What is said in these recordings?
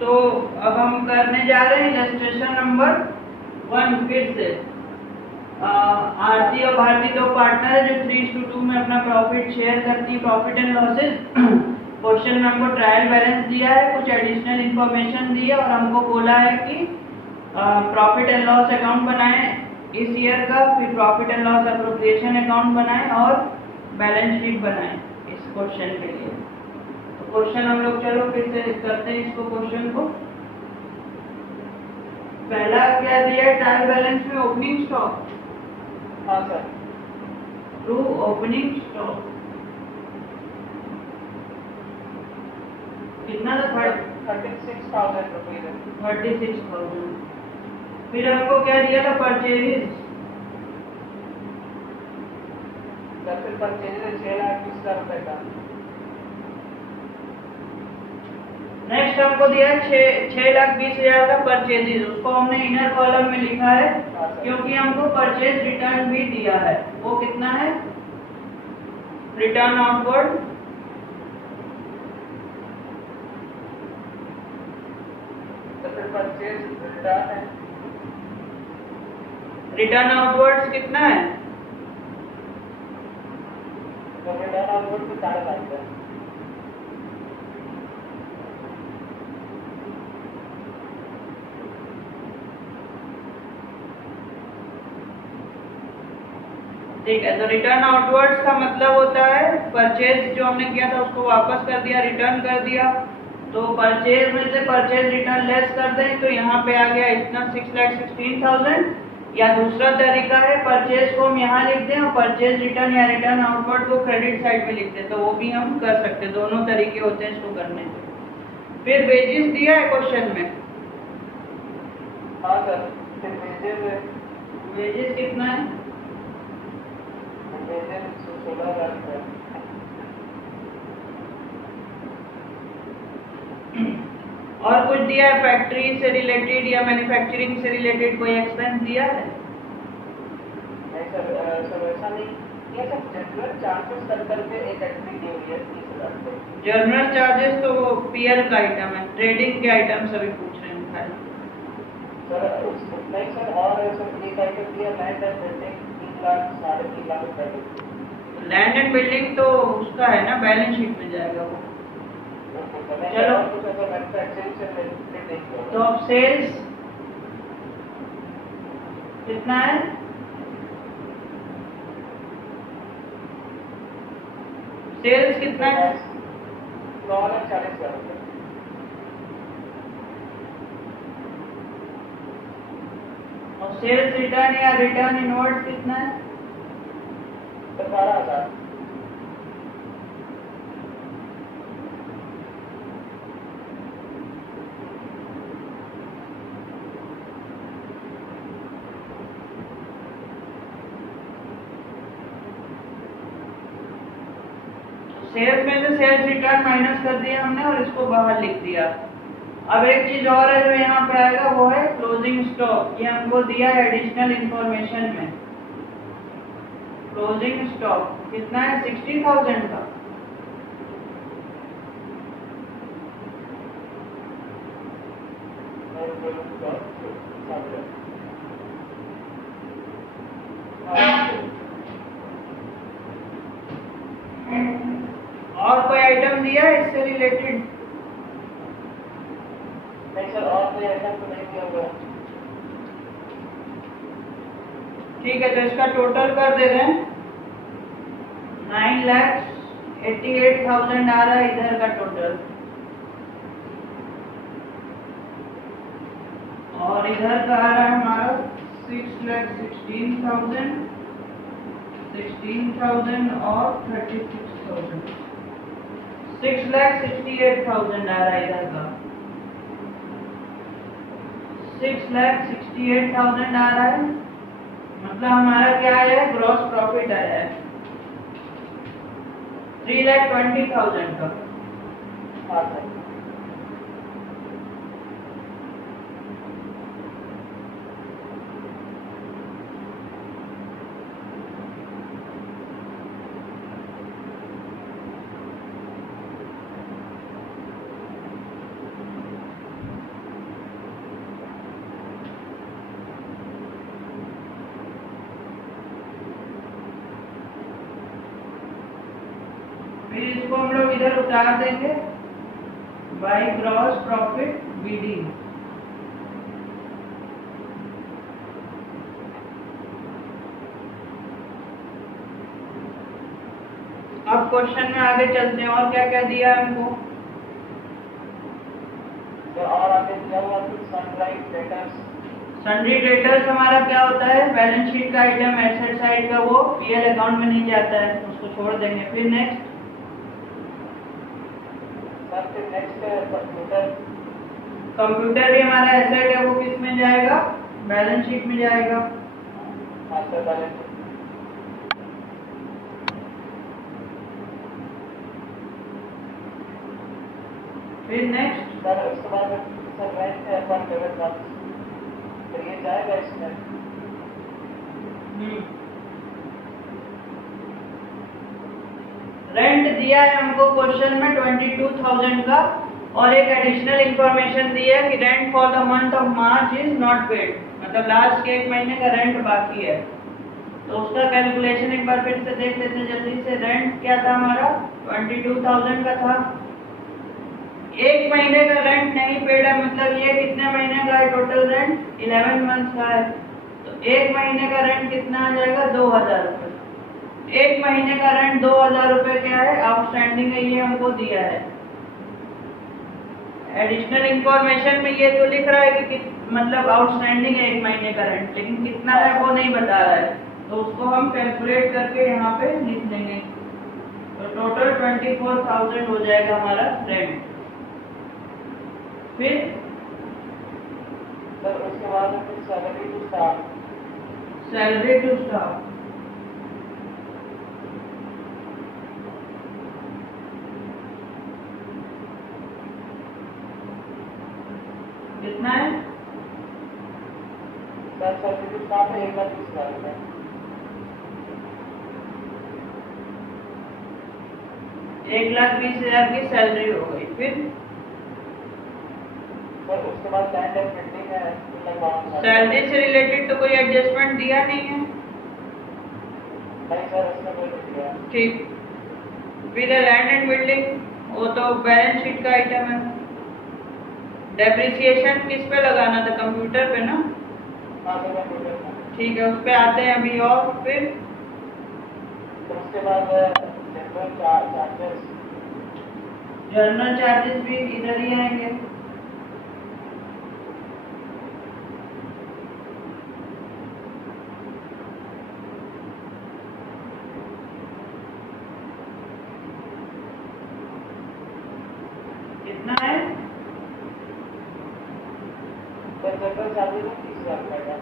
तो अब हम करने जा रहे हैं इलस्ट्रेशन नंबर 1 फिर से। आरती और भारती दो पार्टनर है जो 3:2 में अपना प्रॉफिट शेयर करती है, प्रॉफिट एंड लॉसेस। क्वेश्चन में हमको ट्रायल बैलेंस दिया है, कुछ एडिशनल इंफॉर्मेशन दी है और हमको बोला है कि प्रॉफिट एंड लॉस अकाउंट बनाएं इस ईयर का, फिर profit and loss appropriation account बनाएं और बैलेंस शीट बनाएं इस क्वेश्चन के लिए। तो क्वेश्चन हम लोग चलो फिर से करते हैं इसको क्वेश्चन को। पहला क्या दिया है ट्रायल बैलेंस में? Opening stock. हाँ सर। ट्रू ओपनिंग स्टॉक कितना था? 36,000 रुपीज। 36,000। फिर हमको क्या दिया था? परचेज। फिर परचेज 6,20,000 रुपए का। नेक्स्ट हमको दिया 6,20,000 का परचेजेस, उसको हमने इनर कॉलम में लिखा है क्योंकि हमको परचेज रिटर्न भी दिया है। वो कितना है? रिटर्न आउटवर्ड परचेज रिटर्न है। रिटर्न आउटवर्ड्स कितना है? तो रिटर्न आउटवर्ड को 4 लाख है। ठीक है, तो रिटर्न आउटवर्ड्स का मतलब होता है परचेज जो हमने किया था उसको वापस कर दिया, रिटर्न कर दिया। तो परचेज में से परचेज रिटर्न लेस कर दें तो यहाँ पे आ गया इतना 6,16,000। या दूसरा तरीका है परचेज को हम यहाँ लिख दें और परचेज रिटर्न या रिटर्न आउटवर्ड को क्रेडिट साइड में लिख दें, तो वो भी हम कर सकते हैं। दोनों तरीके होते हैं इसको करने के। फिर वेजेस दिया है क्वेश्चन में। हाँ सर। फिर वेजेस कितना है? 16,000 रुपए। और कुछ दिया है फैक्ट्री से रिलेटेड या मैन्युफैक्चरिंग से रिलेटेड कोई एक्सपेंस दिया है? नहीं सर, सर ऐसा नहीं। ये सब जनरल चार्जेस करके एक एंट्री दी हुई है 30,000 रुपए। जनरल चार्जेस तो वो पीएल का आइटम है, ट्रेडिंग के आइटम सभी पूछ रहे हैं खाली। सर नहीं सर, और सर एक आइटम दिया land and building 3 lakh 3.5 lakh रुपए। लैंड एंड बिल्डिंग तो उसका है ना, बैलेंस शीट में जाएगा वो। चलो तो अब सेल्स कितना है? सेल्स कितना है? 9,40,000 रुपए। और सेल्स रिटर्न या रिटर्न इनवर्ड कितना है? 12,000। सेल्स में से सेल्स रिटर्न माइनस कर दिया हमने और इसको बाहर लिख दिया। अब एक चीज और है जो यहाँ पे आएगा, वो है क्लोजिंग स्टॉक। ये हमको दिया है एडिशनल इंफॉर्मेशन में। क्लोजिंग स्टॉक कितना है? 60,000 का। और कोई आइटम दिया है इससे रिलेटेड? नहीं सर, और कोई आइटम तो नहीं दिया हुआ। ठीक है, तो इसका टोटल कर दे रहे हैं। 9,88,000 आ रहा है इधर का टोटल, और इधर का आ रहा है हमारा 6,16,000, 16,000 और 36,000। 6,68,000 आ रहा है इधर का। 6,68,000 आ रहा है, मतलब हमारा क्या आया है? ग्रॉस प्रॉफिट आया है 3,20,000 का। हाँ सर। फिर इसको हम लोग इधर उतार देंगे बाय ग्रॉस प्रॉफिट BD। अब क्वेश्चन में आगे चलते हैं और क्या क्या दिया है हमको। तो और आगे दिया हुआ कुछ सनराइज डेटर्स। सन्ड्री डेटर्स हमारा क्या होता है, बैलेंस शीट का आइटम, एसेट साइड का, वो PL अकाउंट में नहीं जाता है, उसको छोड़ देंगे। फिर नेक्स्ट कंप्यूटर भी हमारा एसेट है, वो किस में जाएगा, बैलेंस शीट में जाएगा। Master balance. फिर नेक्स्ट सर उसके बाद सर रेंट है पर डेबिट कार्ड, फिर ये जाएगा इसमें। रेंट दिया है हमको क्वेश्चन में 22,000 का, और एक एडिशनल इंफॉर्मेशन दी है कि rent for the month of March is not paid, मतलब लास्ट के 1 महीने का रेंट बाकी है। तो उसका कैलकुलेशन एक बार फिर से देख लेते हैं जल्दी से। रेंट क्या था हमारा, 22,000 का था। 1 महीने का रेंट नहीं पेड है, मतलब ये कितने महीने का है टोटल रेंट, 11 मंथ का है। तो 1 महीने का रेंट कितना आ जाएगा, 2,000 रुपये। 1 महीने का रेंट 2,000 रुपये क्या है, आउटस्टैंडिंग है, ये हमको दिया है। एडिशनल इंफॉर्मेशन में ये तो लिख रहा है कि मतलब आउटस्टैंडिंग है 1 महीने का रेंट, लेकिन कितना है वो नहीं बता रहा है, तो उसको हम कैलकुलेट करके यहाँ पे लिख देंगे। तो टोटल 24,000 हो जाएगा हमारा रेंट। फिर सर उसके बाद फिर salary to staff. Salary to staff कितना है, सर सैलरी टू स्टाफ है 1,20,000 रुपये। 1,20,000 की सैलरी हो गई। फिर सर उसके बाद लैंड एंड बिल्डिंग है, सैलरी से रिलेटेड तो कोई एडजस्टमेंट दिया नहीं है, नहीं सर उसमें कोई नहीं दिया। ठीक। फिर लैंड एंड बिल्डिंग, वो तो बैलेंस शीट का आइटम है। डेप्रिसिएशन किस पे लगाना था, कंप्यूटर पे ना, हाँ सर कंप्यूटर में। ठीक है, उस पे आते हैं अभी। और फिर उसके बाद जनरल चार्जेस। जर्नल चार्जेस भी इधर ही आएंगे। कितना है, सर जनरल चार्जेस 30,000 रुपये का।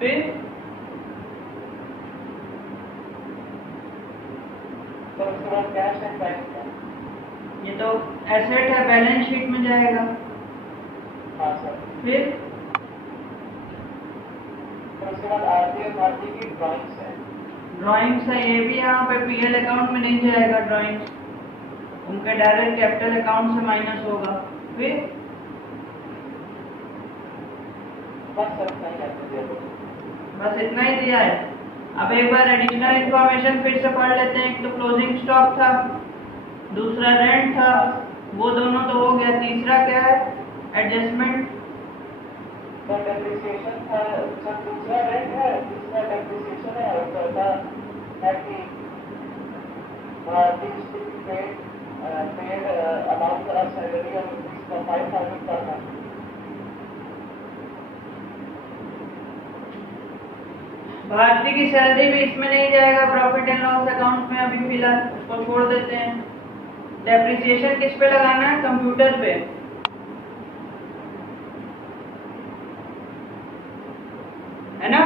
फिर सर उसके बाद कैश एंड बैंक का। ये तो एसेट है, बैलेंस शीट में जाएगा। हाँ सर। फिर उसके बाद आरती और भारती की ड्राइंग्स है। ड्राइंग्स है, ये भी यहाँ पे PL अकाउंट में नहीं जाएगा, ड्राइंग्स उनके डायरेक्ट कैपिटल अकाउंट से माइनस होगा। फिर बस सर इतना ही करते दिया। बस इतना ही दिया है। अब एक बार एडिशनल इंफॉर्मेशन फिर से पढ़ लेते हैं। एक तो क्लोजिंग स्टॉक था, दूसरा रेंट था, वो दोनों तो हो गया। तीसरा क्या है, एडजस्टमेंट। सर डेप्रिसिएशन था, सर दूसरा रेंट है, तीसरा डेप्रिसिएशन है, और चौथा है कि paid amount of salary of ₹5,000 per month. Bharti की सैलरी भी इसमें नहीं जाएगा, प्रॉफिट एंड लॉस अकाउंट में अभी फिलहाल, उसको छोड़ देते हैं। डेप्रिसिएशन किस पे लगाना है, कंप्यूटर पे, है ना।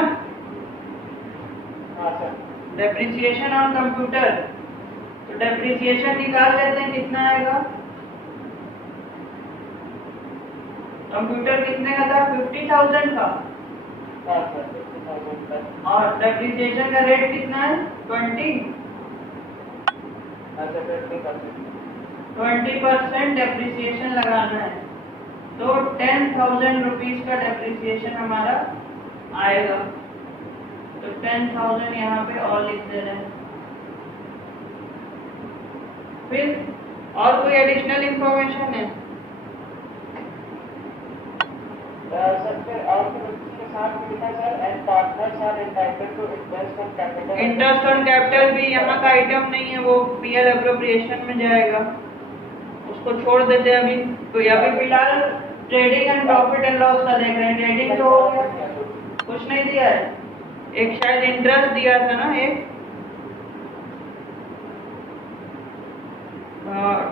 हाँ सर। डेप्रिसिएशन ऑन कंप्यूटर, तो डेप्रिसिएशन निकाल लेते हैं, कितना आएगा। कंप्यूटर कितने का था, 50,000 का, हाँ सर 50,000 का। और डेप्रिसिएशन का रेट कितना है, 20। अच्छा 20% डेप्रिसिएशन लगाना है, तो 10,000 रुपीज का डेप्रिसिएशन हमारा आएगा। तो 10,000 यहाँ पे और लिख दे रहे हैं। फिर और कोई एडिशनल इंफॉर्मेशन है? सर फिर और फिर उसके साथ में लिखा sir and partners are entitled to interest on capital. Interest on capital भी यहाँ का आइटम नहीं है, वो पीएल एप्रोप्रिएशन में जाएगा, उसको छोड़ देते हैं अभी। तो अभी फिलहाल trading and profit and loss का देख रहे हैं। ट्रेडिंग तो हो गया, कुछ नहीं दिया है। एक शायद इंटरेस्ट दिया था ना, एक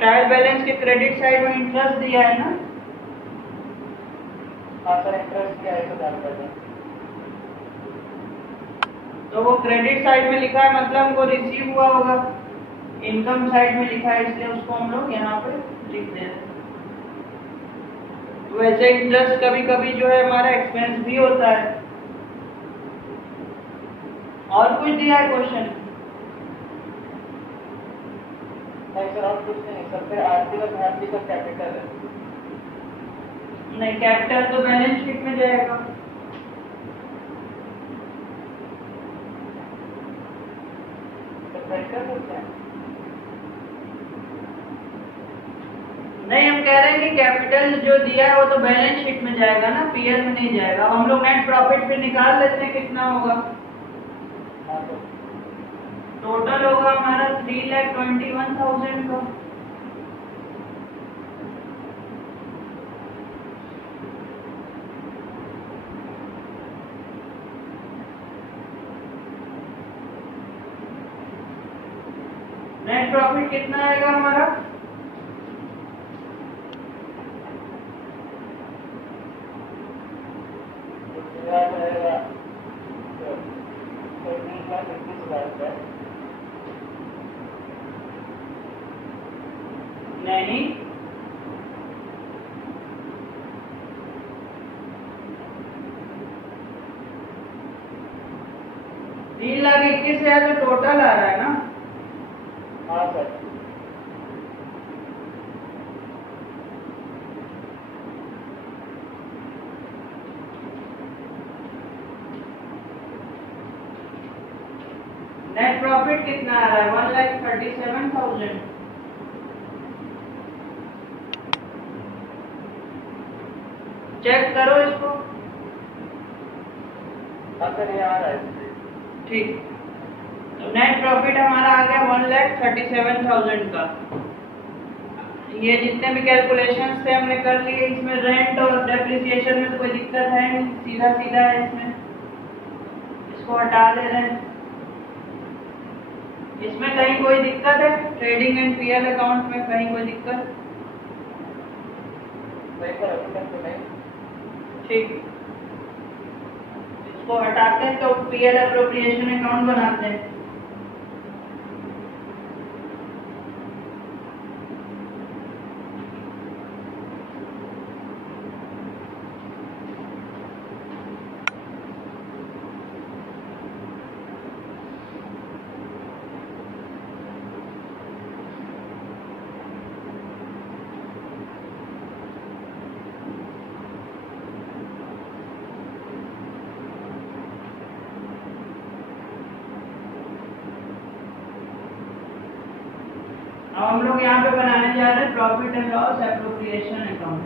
ट्रायल बैलेंस के क्रेडिट साइड में इंटरेस्ट दिया है ना। हाँ सर इंटरेस्ट क्या है तो जानते हैं। तो वो क्रेडिट साइड में लिखा है, मतलब हमको रिसीव हुआ होगा। इनकम साइड में लिखा है, इसलिए उसको हम लोग यहाँ पे लिख दे रहे हैं। वैसे इंटरेस्ट कभी कभी जो है हमारा एक्सपेंस भी होता है। और कुछ दिया है क्वेश्चन? नहीं सर और कुछ नहीं सर। फिर आरती और भारती का कैपिटल है। नहीं, कैपिटल तो बैलेंस शीट में जाएगा। तो क्रेडिटर बोलते हैं। नहीं, हम कह रहे हैं कि कैपिटल जो दिया है वो तो बैलेंस शीट में जाएगा ना, पीएल में नहीं जाएगा। अब हम लोग नेट प्रॉफिट फिर निकाल लेते हैं कितना होगा। हाँ तो टोटल होगा हमारा 3,21,000 का। नेट प्रॉफिट कितना आएगा हमारा? रहेगा 30,21,000 नहीं, तीन लाख 21,000 तो टोटल आ रहा है ना। हाँ सर। नेट प्रॉफिट कितना आ रहा है? 1,37,000। चेक करो इसको। हाँ सर ये आ रहा है। ठीक, तो नेट प्रॉफिट हमारा आ गया 1,37,000 का। ये जितने भी कैलकुलेशंस थे हमने कर लिए। इसमें रेंट और डेप्रिसिएशन में कोई दिक्कत है नहीं, सीधा सीधा है इसमें। इसको हटा दे रहे हैं। इसमें कहीं कोई दिक्कत है? ट्रेडिंग एंड पीएल अकाउंट में कहीं कोई दिक्कत? नहीं सर अभी तक तो नहीं। ठीक, इसको हटाते हैं तो पीएल एप्रोप्रिएशन अकाउंट बनाते हैं। अब हम लोग यहाँ पे बनाने जा रहे हैं profit and loss appropriation account.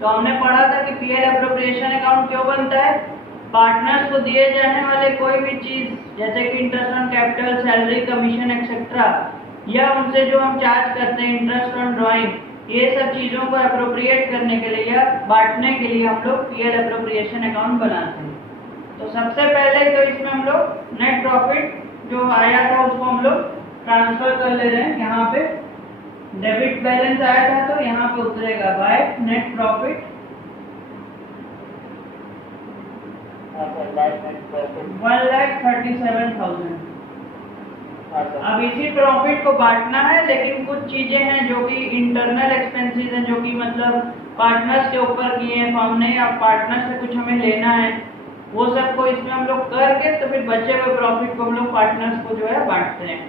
तो हमने पढ़ा था कि पीएल एप्रोप्रिएशन अकाउंट क्यों बनता है? पार्टनर्स को दिए जाने वाले कोई भी चीज जैसे कि interest on capital, salary, commission etcetera, या उनसे जो हम चार्ज करते हैं इंटरेस्ट ऑन ड्राइंग, ये सब चीजों को एप्रोप्रिएट करने के लिए या बांटने के लिए हम लोग पीएल एप्रोप्रिएशन अकाउंट बनाते हैं। तो सबसे पहले तो इसमें हम लोग नेट प्रॉफिट जो आया था उसको हम लोग ट्रांसफर कर ले रहे हैं। यहाँ पे डेबिट बैलेंस आया था तो यहाँ पे उतरेगा बाय नेट प्रॉफिट 1,37,000। अब इसी प्रॉफिट को बांटना है, लेकिन कुछ चीजें हैं जो कि इंटरनल एक्सपेंसेस हैं, जो कि मतलब पार्टनर्स के ऊपर किए हैं हमने, या पार्टनर से कुछ हमें लेना है, वो सब को इसमें हम लोग करके तो फिर बचे हुए प्रॉफिट को हम लोग पार्टनर्स को जो है बांटते हैं।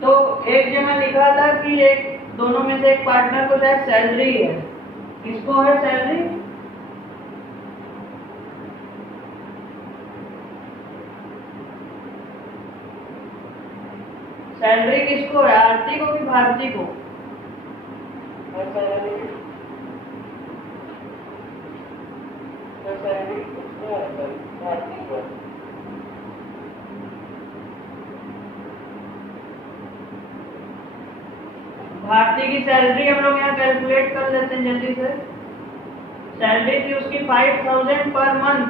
तो एक जगह लिखा था कि एक दोनों में से एक पार्टनर को शायद सैलरी है, किसको है सैलरी? सैलरी किसको है, आरती को कि भारती को? भारती की सैलरी हम लोग यहाँ कैलकुलेट कर लेते हैं जल्दी से। सैलरी थी उसकी 5000 पर मंथ।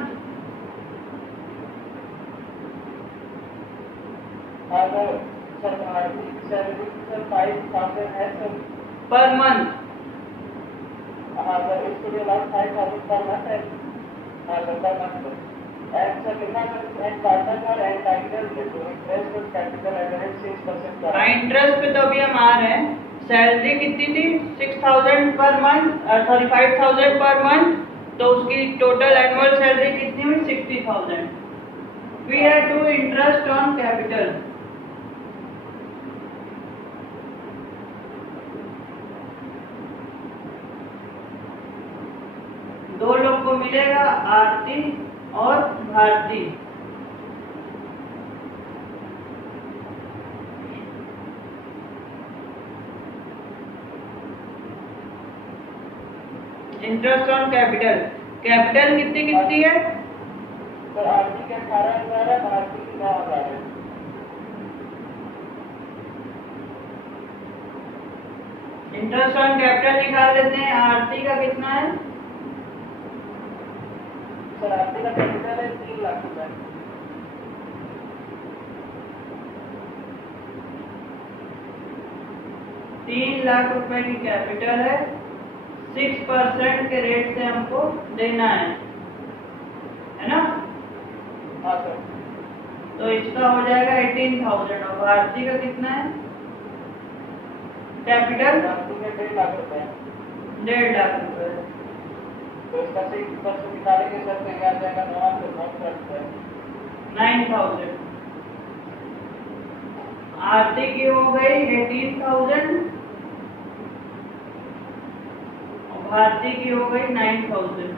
Per month. इसके लिए 5000 पर मंथ है। पर मंथ इंटरेस्ट पे तो अभी हम आ रहे हैं। सैलरी कितनी थी? 6000 per month, sorry 5000 per month, तो उसकी टोटल एनुअल सैलरी कितनी हुई? 60000। We have to interest on capital. दो लोग को मिलेगा, आरती और Bharti. Interest on capital, capital कितनी कितनी है? तो आरती के 18,000 है, भारती की 9,000 है। इंटरेस्ट ऑन कैपिटल निकाल लेते हैं। आरती का कितना है? सर आरती का कैपिटल है 3 लाख रुपए। 3 लाख रुपए की कैपिटल है, 6% के रेट से हमको देना है ना? हाँ सर। तो इसका हो जाएगा 18,000। और भारती का कितना है कैपिटल? भारती के 1.5 लाख रुपए। 1.5 लाख रुपए। तो इसका 6% निकालेंगे सर तो ये आ जाएगा 9,000। आरती की हो गई 18,000 और भारती की हो गई 9,000।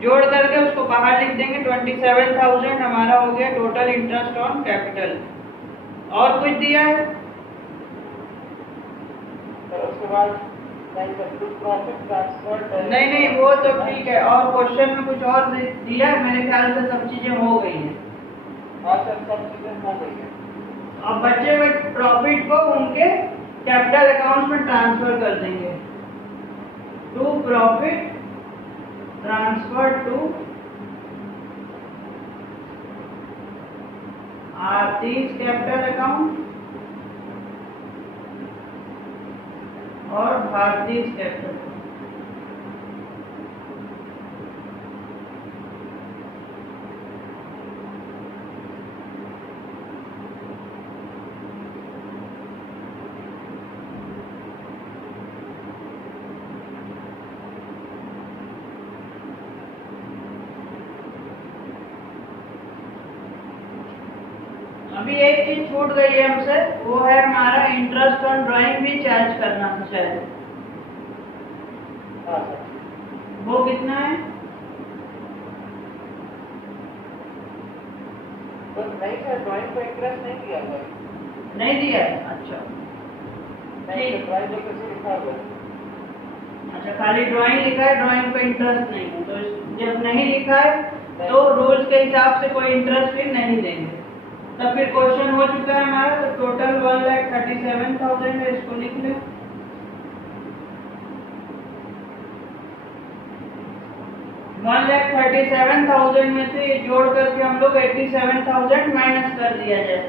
जोड़ करके उसको बाहर लिख देंगे। 27,000 हमारा हो गया टोटल इंटरेस्ट ऑन कैपिटल। और कुछ दिया है? उसके बाद नहीं, वो तो ठीक है। और क्वेश्चन में कुछ और दिया है? मेरे ख्याल से सब चीजें हो गई हैं। हाँ सर, सब चीजें हो गई हैं। अब बचे हुए प्रॉफिट को उनके कैपिटल अकाउंट में ट्रांसफर कर देंगे। To profit transfer to Aarti's capital account और भारतीय कैपिटल। अभी एक चीज छूट गई है हमसे, वो है हमारा इंटरेस्ट ऑन ड्राइंग भी चार्ज करना शायद। वो कितना है? तो नहीं सर, ड्राइंग को इंटरेस्ट नहीं दिया सर। नहीं दिया है? अच्छा नहीं, ड्राइंग को कैसे लिखा हुआ है? अच्छा, खाली ड्राइंग लिखा है, ड्राइंग पे इंटरेस्ट नहीं है। तो जब नहीं लिखा है तो रूल्स के हिसाब से कोई इंटरेस्ट फिर नहीं देंगे। तब फिर क्वेश्चन हो चुका है हमारा। तो टोटल 1,37,000 है, इसको लिख लो। 1,37,000 में से ये जोड़ करके हम लोग 87,000 माइनस कर दिया जाए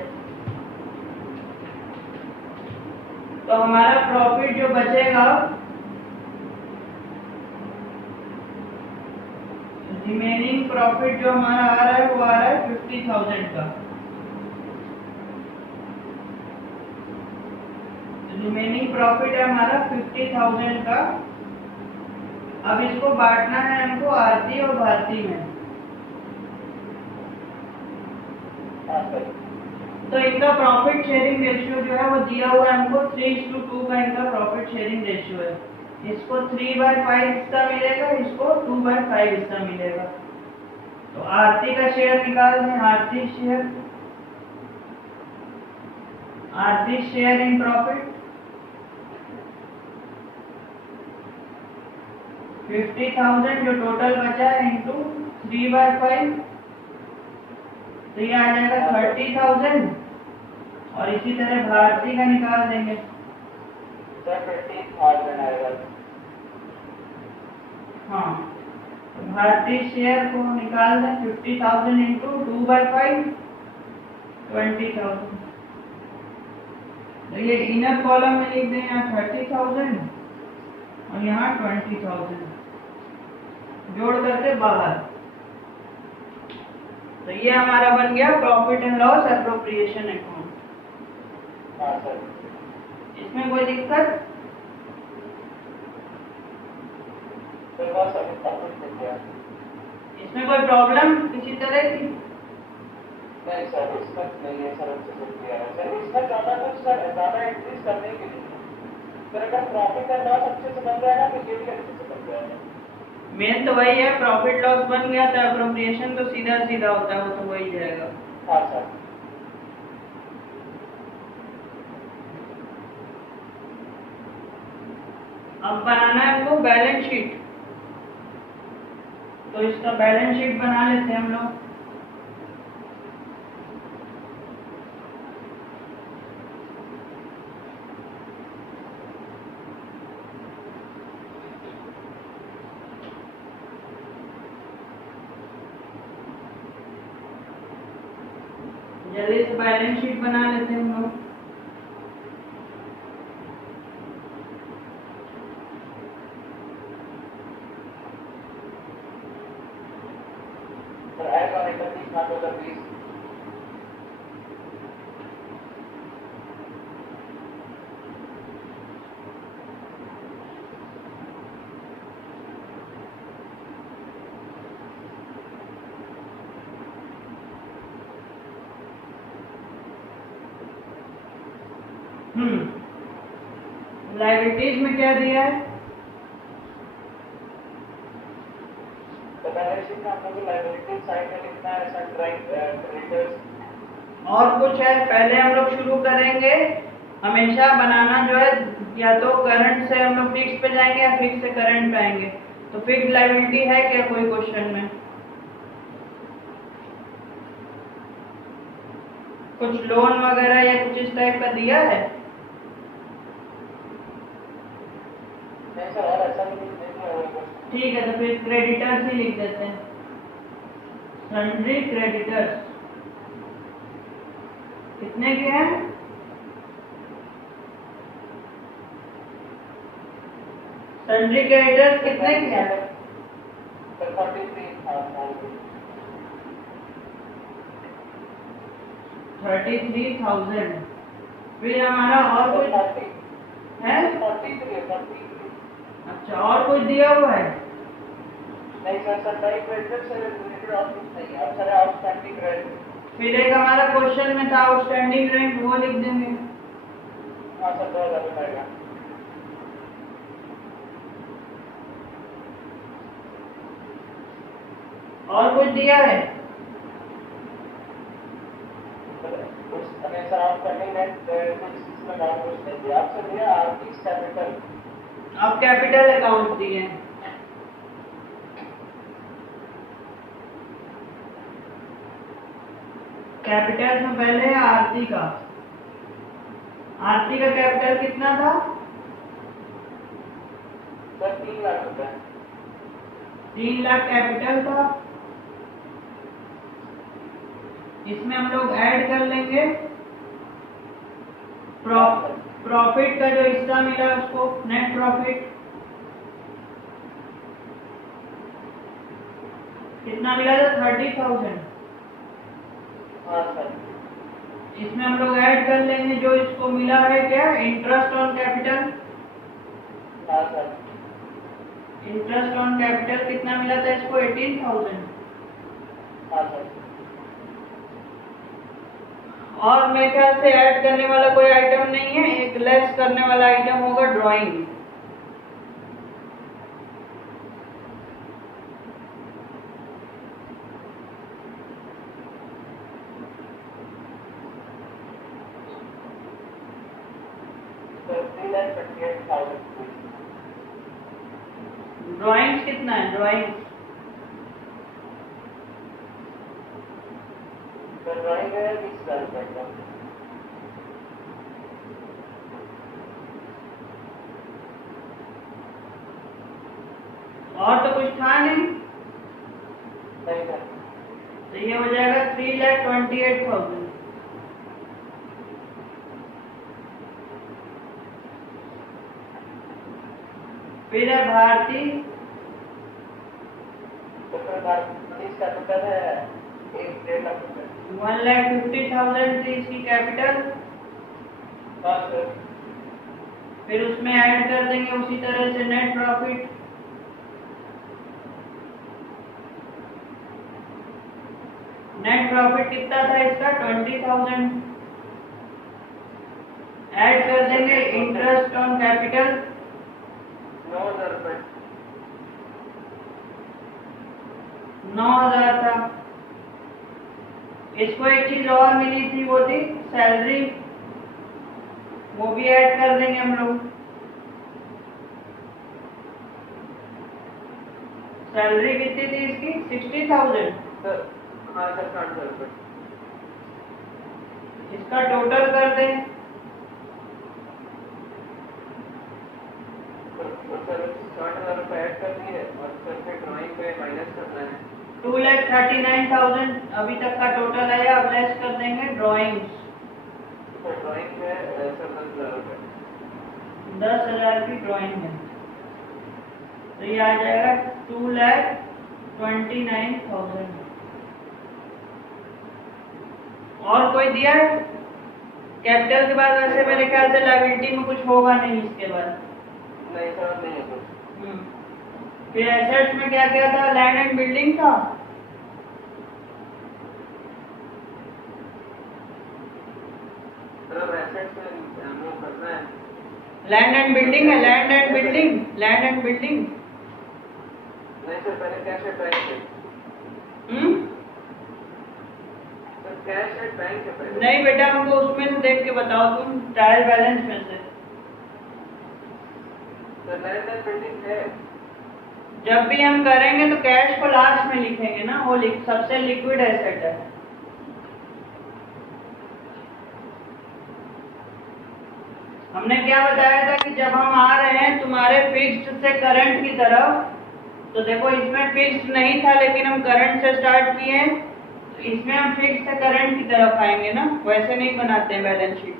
तो हमारा प्रॉफिट जो बचेगा, रिमेनिंग प्रॉफिट जो हमारा आ रहा है वो आ रहा है 50,000 का। रिमेनिंग प्रॉफिट है हमारा 50,000 का। अब इसको बांटना है हमको आरती और भारती में। हाँ सर। तो इनका प्रॉफिट शेयरिंग रेशियो जो है वो दिया हुआ है हमको 3:2 का इनका प्रॉफिट शेयरिंग रेशियो है। इसको 3/5 हिस्सा मिलेगा, इसको 2/5 हिस्सा मिलेगा। तो आरती का शेयर निकाल दें। आरती शेयर इन प्रॉफिट 50,000 जो टोटल बचा है इंटू 3/5, तो ये आ जाएगा 30,000। और इसी तरह भारती का निकाल देंगे। सर 20,000 आएगा। हाँ, तो भारतीय शेयर को निकाल दें 50,000 इंटू 2/5 20,000। तो ये इनर कॉलम में लिख दें यहाँ 30,000 और यहाँ 20,000 जोड़ करके बाहर। तो ये हमारा बन गया profit and loss appropriation account. हाँ सर। इसमें कोई दिक्कत? इसमें कोई प्रॉब्लम किसी तरह की? नहीं सर, इसमें नहीं है सर, अच्छे से क्लियर है सर। इसमें ज़्यादा कुछ सर ज़्यादा एंट्रीज करने के लिए सर, अगर प्रॉफिट एंड लॉस अच्छे से बन जाएगा तो ये भी अच्छे से बन जाएगा। मेन तो वही है, प्रॉफिट लॉस बन गया तो एप्रोप्रिएशन तो सीधा सीधा होता है, वो तो वही जाएगा। हाँ सर। अब बनाना है हमको बैलेंस शीट। तो इसका बैलेंस शीट बना लेते हैं हम लोग। जल्दी से बैलेंस शीट बना लेते हैं हम लोग। सर आएगा 31 मार्च 2020। लायबिलिटीज में क्या दिया है? तो बैलेंस शीट में हम लोग को लायबिलिटी साइड में लिखना है सर, क्रेडिटर्स। और कुछ है? पहले हम लोग शुरू करेंगे हमेशा बनाना जो है, या तो करंट से हम लोग फिक्स पे जाएंगे या फिक्स से करंट पे आएंगे। तो फिक्स लायबिलिटी है क्या कोई क्वेश्चन में? कुछ लोन वगैरह या कुछ इस टाइप का दिया है? नहीं सर, और ऐसा भी नहीं दिया होगा। ठीक है, तो फिर क्रेडिटर्स ही लिख देते हैं। सन्ड्री क्रेडिटर्स कितने के हैं? सन्ड्री क्रेडिटर्स कितने के हैं? 33,000। फिर हमारा और कुछ है? अच्छा, और कुछ दिया हुआ है? नहीं सर, सर क्रेडिटर से रिलेटेड और कुछ नहीं है। अब सर आउटस्टैंडिंग क्रेडिट। फिर एक हमारा क्वेश्चन में था आउटस्टैंडिंग रेंट, वो लिख देंगे। हाँ सर, 2,000 रुपए। और कुछ दिया है? उस सर आउटस्टैंडिंग रेंट इसमें और कुछ नहीं दिया। आपसे दिया आर्थिक कैपिटल। आप कैपिटल अकाउंट दिए हैं। कैपिटल में पहले है आरती का। आरती का कैपिटल कितना था? सर 3 लाख रुपए। 3 लाख कैपिटल था। इसमें हम लोग ऐड कर लेंगे प्रॉफिट का जो हिस्सा मिला उसको, नेट प्रॉफिट कितना मिला था? 30,000। हाँ सर। इसमें हम लोग ऐड कर लेंगे जो इसको मिला है, क्या, इंटरेस्ट ऑन कैपिटल। हाँ सर। इंटरेस्ट ऑन कैपिटल कितना मिला था इसको? 18,000। हाँ सर। और मेरे ख्याल से ऐड करने वाला कोई आइटम नहीं है, एक लेस करने वाला आइटम होगा ड्राइंग। तो 3,28,000 रुपीज। ड्राइंग्स कितना है? ड्राइंग्स तो ड्राइंग है 20,000 रुपये का। और तो कुछ था नहीं, नहीं सर। तो ये हो जाएगा 3,28,000। फिर है भारती, तो फिर भारतीय का टोटल है 1.5 लाख रुपये। 1,50,000 थी इसकी कैपिटल। हाँ सर। फिर उसमें ऐड कर देंगे उसी तरह से नेट प्रॉफिट। नेट प्रॉफिट कितना था इसका? 20,000। ऐड कर देंगे इंटरेस्ट ऑन कैपिटल। 9,000 रुपये। 9,000 था। इसको एक चीज और मिली थी, वो थी सैलरी, वो भी ऐड कर देंगे हम लोग। सैलरी कितनी थी इसकी? 60,000। सर हाँ सर 60,000 रुपये। इसका टोटल कर दें। तो सर 60,000 रुपये ऐड कर दिए और सर फिर ड्राइंग पे माइनस करना है। 2,39,000 अभी तक का टोटल आया। अब लेस कर देंगे ड्राइंग्स। तो ड्राइंग पे सर 10,000 रुपये। 10,000 की ड्राइंग है, तो ये आ जाएगा 2,29,000। और कोई दिया है? कैपिटल के बाद वैसे मेरे ख्याल से लायबिलिटी में कुछ होगा नहीं इसके बाद। नहीं सर नहीं है कुछ। फिर एसेट्स में क्या क्या था? लैंड एंड बिल्डिंग था। सर एसेट्स में मूव करना है। लैंड एंड बिल्डिंग है, land and building, land and building. नहीं सर पहले कैश एट बैंक है। सर कैश एट बैंक है पहले। नहीं बेटा, हमको उसमें से देख के बताओ तुम, ट्रायल बैलेंस में से। सर लैंड एंड बिल्डिंग है। जब भी हम करेंगे तो कैश को लास्ट में लिखेंगे ना, वो सबसे लिक्विड एसेट है। हमने क्या बताया था कि जब हम आ रहे हैं तुम्हारे फिक्स्ड से करंट की तरफ, तो देखो इसमें फिक्स्ड नहीं था लेकिन हम करंट से स्टार्ट किए हैं, तो इसमें हम फिक्स्ड से करंट की तरफ आएंगे ना, वैसे नहीं बनाते हैं बैलेंस शीट।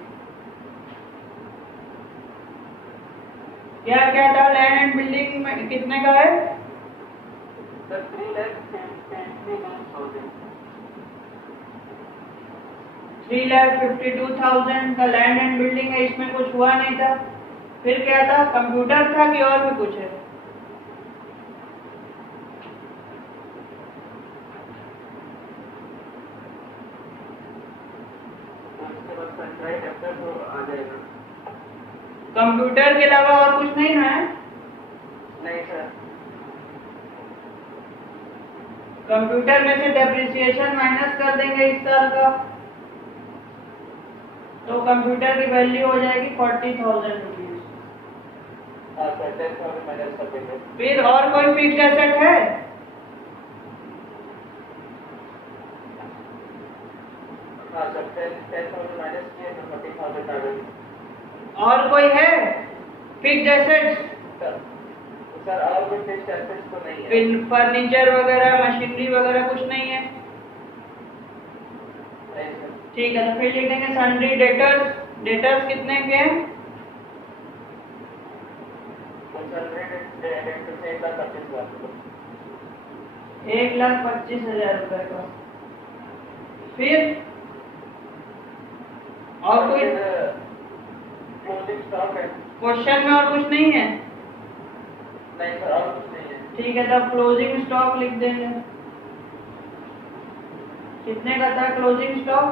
क्या क्या था लैंड एंड बिल्डिंग में? कितने का है? सर 3,52,000। 3,52,000 का लैंड एंड बिल्डिंग है, इसमें कुछ हुआ नहीं था। फिर क्या था? कंप्यूटर था कि और भी कुछ है? उसके बाद सनराइज कैपिटल तो आ जाएगा। कंप्यूटर के अलावा और कुछ नहीं है? नहीं सर। कंप्यूटर में से डेप्रिसिएशन माइनस कर देंगे इस साल का, तो कंप्यूटर की वैल्यू हो जाएगी 40,000 रुपीज। हाँ सर 10,000 माइनस कर देंगे। फिर और कोई फिक्स्ड एसेट है? हाँ सर 10,000 माइनस किए तो 40,000 आ गए। और कोई है फिक्स्ड एसेट्स? सर और कोई फिक्स्ड एसेट्स तो नहीं है। फर्नीचर वगैरह, मशीनरी वगैरह कुछ नहीं है? नहीं सर। ठीक है, तो फिर लिख देंगे सन्ड्री डेटर्स। डेटर्स कितने के हैं? तो सर रेट 1,25,000। 1,25,000 रुपए का। फिर और कोई क्लोजिंग स्टॉक है। क्वेश्चन में और कुछ नहीं है? नहीं सर, और कुछ नहीं है। ठीक है, तब क्लोजिंग स्टॉक लिख देंगे। कितने का था क्लोजिंग स्टॉक?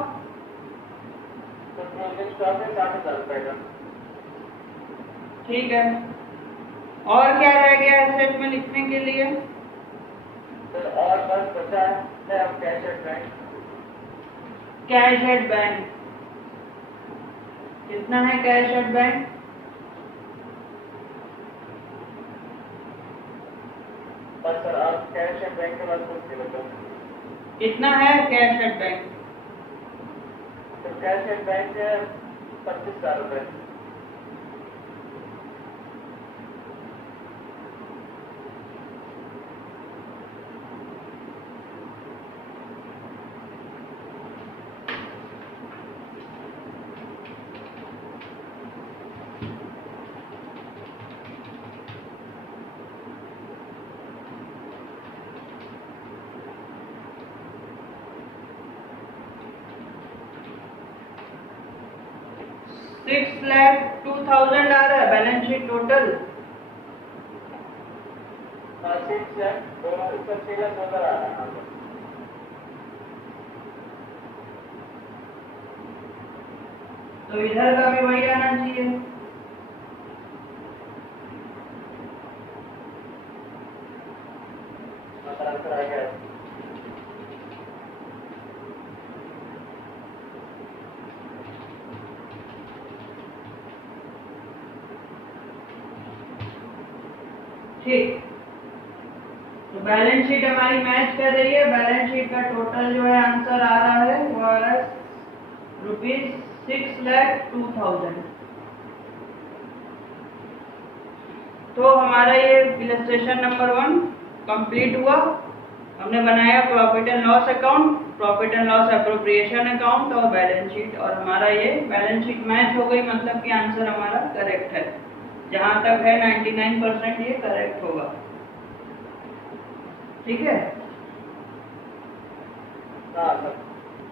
तो क्लोजिंग स्टॉक है 60,000 रुपए का। ठीक है, और क्या रह गया एसेट में लिखने के लिए? तो और बस बचा है अब cash at bank. Cash at bank कितना है? कैश एट बैंक बस सर, आप कैश एट बैंक के बाद कुछ नहीं बचा। कितना है कैश एट बैंक? तो कैश एट बैंक है 25,000 रुपए। $6,02,000 आ रहा है बैलेंस शीट टोटल। 6 लाख 6,02,000 आ रहा है। तो इधर का भी वही आना चाहिए। आंसर आ गया। ठीक, तो बैलेंस शीट हमारी मैच कर रही है। बैलेंस शीट का टोटल जो है आंसर आ रहा है वो आ रहा है ₹6,02,000। तो हमारा ये इलस्ट्रेशन नंबर 1 कंप्लीट हुआ। हमने बनाया profit and loss account, profit and loss appropriation account और बैलेंस शीट, और हमारा ये बैलेंस शीट मैच हो गई, मतलब कि आंसर हमारा करेक्ट है। जहां तक है 99% ये करेक्ट होगा। ठीक है। हाँ सर।